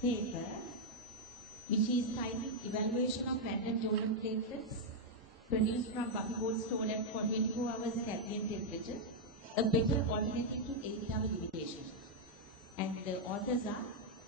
paper, which is titled Evaluation of Random Donor Platelets, produced from Buffy gold stored at 24 hours at ambient temperature, a better alternative to 8-hour limitation. And the authors are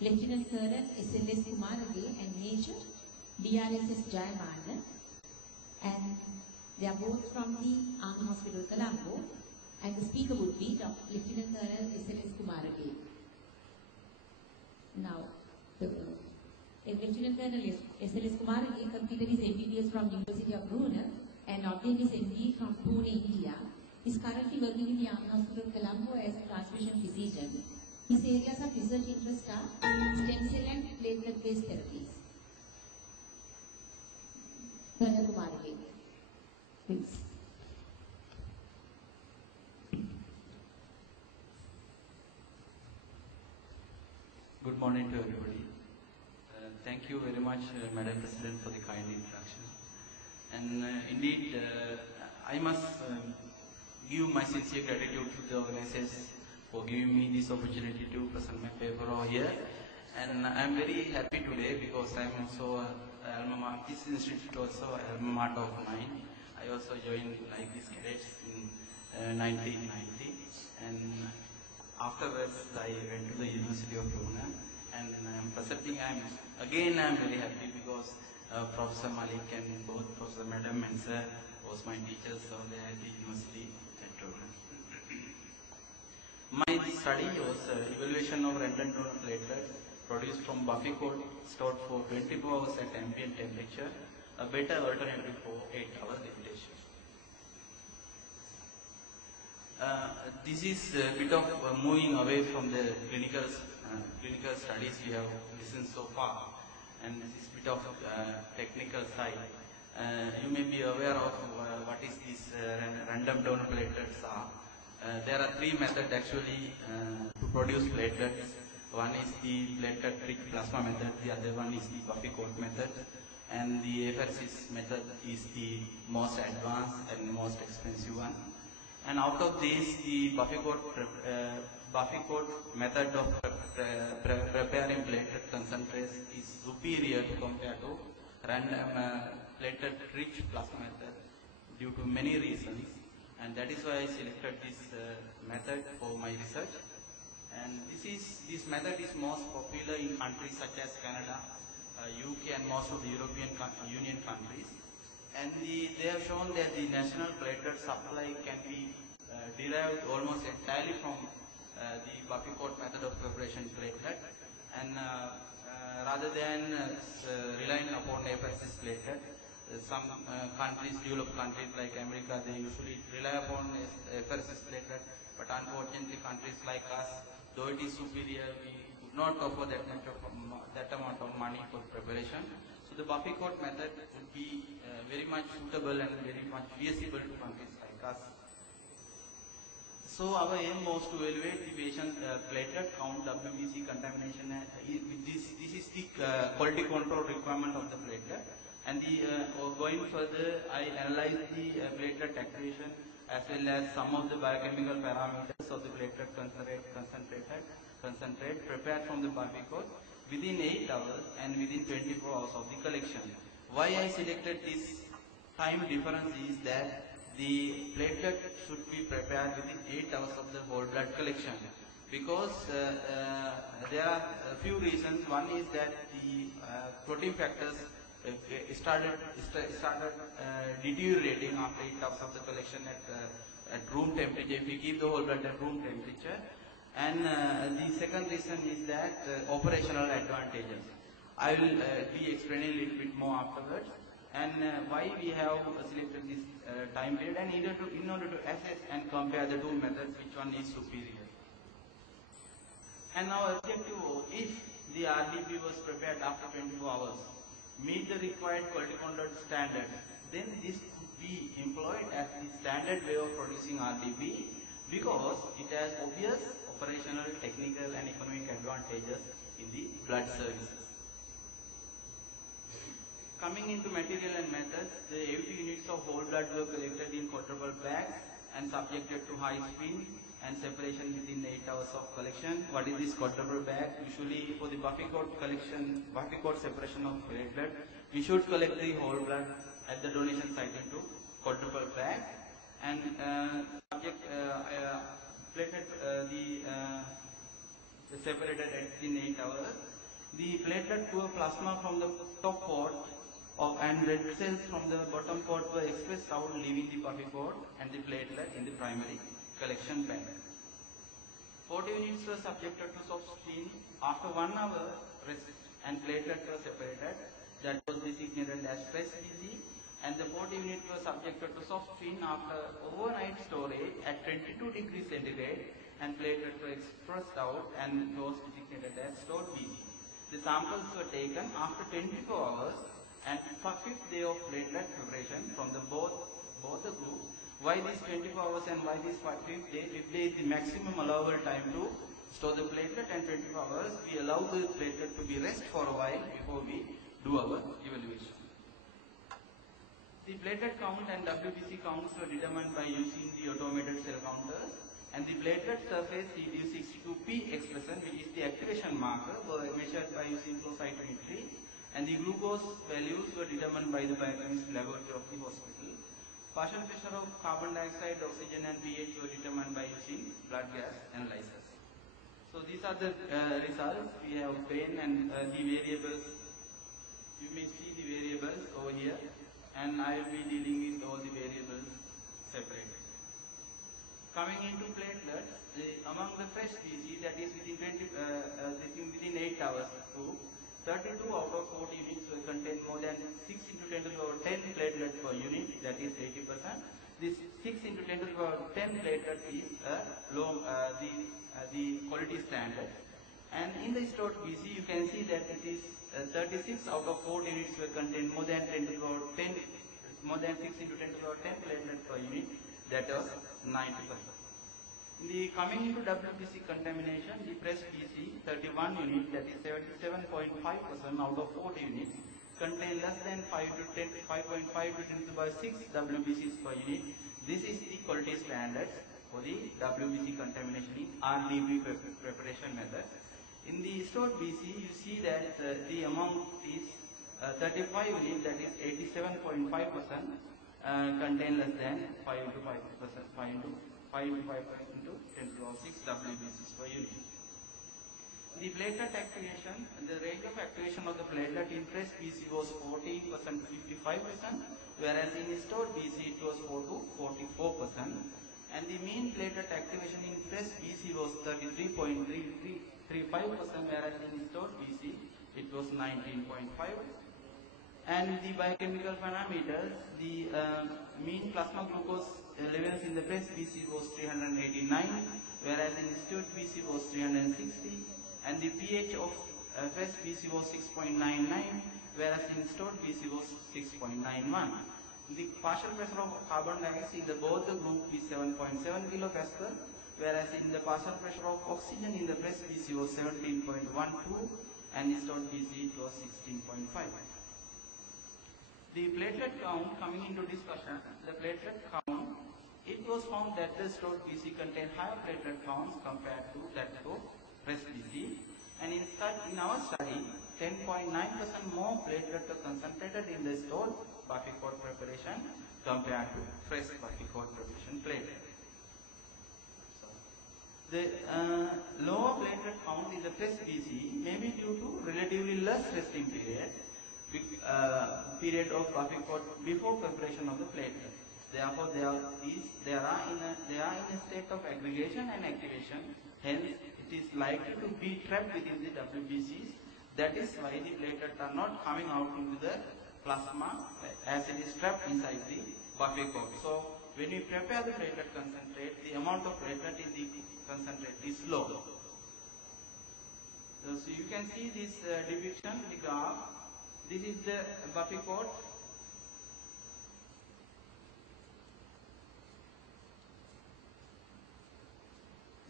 Lieutenant Colonel SLS Kumarage and Major DRSS Jayamanna, and they are both from the Army Hospital, Colombo, and the speaker would be Lieutenant Colonel SLS Kumarage. Now, Lieutenant Colonel SLS Kumarage completed his MBBS from University of Brunei and obtained his MD from Pune, India. He is currently working in the Army Hospital, Colombo as a transfusion physician. His areas of research interest are stem cell and platelet-based therapies. Colonel Kumarage, please. Good morning to everybody. Thank you very much, Madam President, for the kind introduction. And indeed, I must give my sincere gratitude to the organizers for giving me this opportunity to present my paper over here. And I'm very happy today because I'm also this institute also alma mater of mine. I also joined like these cadets in 1990, and afterwards I went to the University of Brunei, and I'm very happy because Professor Malik and both Professor Madam and Sir was my teachers over there at the University at Brunei. My study was evaluation of random donor platelets produced from Buffy code stored for 24 hours at ambient temperature, a better alternative for 8-hour limitation. This is a bit of moving away from the clinical studies we have listened so far, and this is a bit of technical side. You may be aware of what is this random donor platelets are. There are three methods actually to produce platelets. One is the platelet-rich plasma method, the other one is the Buffy code method, and the FRCS method is the most advanced and most expensive one. And out of these, the Buffy code method of preparing platelet concentrates is superior compared to random platelet-rich plasma method due to many reasons, and that is why I selected this method for my research. And this method is most popular in countries such as Canada, UK, and most of the European Union countries. And they have shown that the national platelet supply can be derived almost entirely from the Buffy code method of preparation platelet, and rather than relying upon FRCS platelet. Some countries, developed countries like America, they usually rely upon FRCS platelet, but unfortunately countries like us, though it is superior, we could not offer that amount of money for preparation. So the Buffy code method would be very much suitable and very much feasible to countries like us. So our aim was to evaluate the patient's platelet count, WBC contamination. This is the quality control requirement of the platelet. And going further, I analyzed the platelet activation as well as some of the biochemical parameters of the platelet concentrate prepared from the Buffy code within 8 hours and within 24 hours of the collection. Why I selected this time difference is that the platelet should be prepared within 8 hours of the whole blood collection, because there are a few reasons. One is that the protein factors started deteriorating after 8 hours of the collection at room temperature, if we keep the whole blood at room temperature. And the second reason is that operational advantages. I will be explaining a little bit more afterwards, and why we have selected this time period, and in order to assess and compare the two methods, which one is superior. And our objective, if the RDP was prepared after 24 hours, meet the required quality control standard, then this could be employed as the standard way of producing RDP, because it has obvious operational, technical, and economic advantages in the blood services. Coming into material and methods, the 80 units of whole blood were collected in quadruple bags and subjected to high spin and separation within 8 hours of collection. What is this quadruple bag? Usually for the Buffy code collection, Buffy code separation of platelet, we should collect the whole blood at the donation site into quadruple bag, and separated in 8 hours. The platelet poor plasma from the top port and red cells from the bottom port were expressed out, leaving the Buffy port and the platelet in the primary collection bank. 40 units were subjected to soft spin. After 1 hour, rest and platelet were separated. That was designated as fresh BC. And the 40 units were subjected to soft spin after overnight storage at 22 degrees centigrade, and platelets were expressed out and was designated as stored BC. The samples were taken after 24 hours and for 5th day of platelet preparation from the both the groups. Why this 24 hours and why this 5th day? 5th day is the maximum allowable time to store the platelet, and 24 hours we allow the platelet to be rest for a while before we do our evaluation. The platelet count and WBC counts were determined by using the automated cell counters, and the platelet surface CD62P expression, which is the activation marker, were measured by using flow cytometry, and the glucose values were determined by the biochemist laboratory of the hospital. Partial pressure of carbon dioxide, oxygen and pH were determined by using blood gas analysis. So these are the results we have obtained, and the variables, you may see the variables over here, and I will be dealing with all the variables separately. Coming into platelets, among the fresh BC, that is within 8 hours group, 32 out of 40 units will contain more than 6 into 10 to the power 10 platelets per unit, that is 80%. This 6 into 10 to the power 10 platelet is the quality standard. And in the stored BC, you can see that it is 36 out of 4 units will contain more than 10 to the power 10, more than 6 into 10 to the power 10 platelets per unit, that was 90%. In the coming into WBC contamination, the pressed BC 31 units, that is 77.5% out of 40 units, contain less than 5.5 to 10 to the power 6 WBCs per unit. This is the quality standards for the WBC contamination in RDB preparation method. In the stored BC, you see that the amount is 35 units, that is 87.5%, contain less than 5 into 5 into 10 to the power 6 WBCs per unit. The platelet activation, the rate of activation of the platelet in fresh BC was 40% to 55%, whereas in stored BC it was 4 to 44%. And the mean platelet activation in fresh BC was 33.35%, whereas in stored BC it was 19.5%. And the biochemical parameters, the mean plasma glucose levels in the fresh BC was 389, whereas in stored BC was 360, and the pH of fresh BC was 6.99, whereas in stored BC was 6.91. The partial pressure of carbon dioxide in both the group is 7.7 kilopascal, whereas in the partial pressure of oxygen in the fresh BC was 17.12, and in stored BC it was 16.5. The platelet count, coming into discussion, the platelet count, it was found that the stored BC contained higher platelet counts compared to that of fresh BC, and in our study, 10.9% more platelets were concentrated in the stored Buffy code preparation compared to fresh Buffy code preparation platelet. The lower platelet count in the fresh BC may be due to relatively less resting period of Buffy code before preparation of the platelet. Therefore, they are in a state of aggregation and activation. Hence, it is likely to be trapped within the WBCs. That is why the platelets are not coming out into the plasma as it is trapped inside the Buffy code. So, when we prepare the platelet concentrate, the amount of platelet in the concentrate is low. So you can see this depiction, the graph. This is the Buffy code.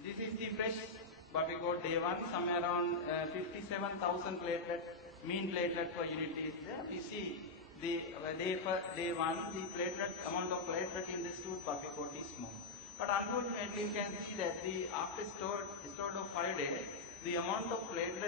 This is the fresh Buffy code day 1, somewhere around 57,000 platelet, mean platelet per unit is there. We see the day 1, the platelet amount of platelet in this stored Buffy code is small. But unfortunately, you can see that after stored of 5 days, the amount of platelets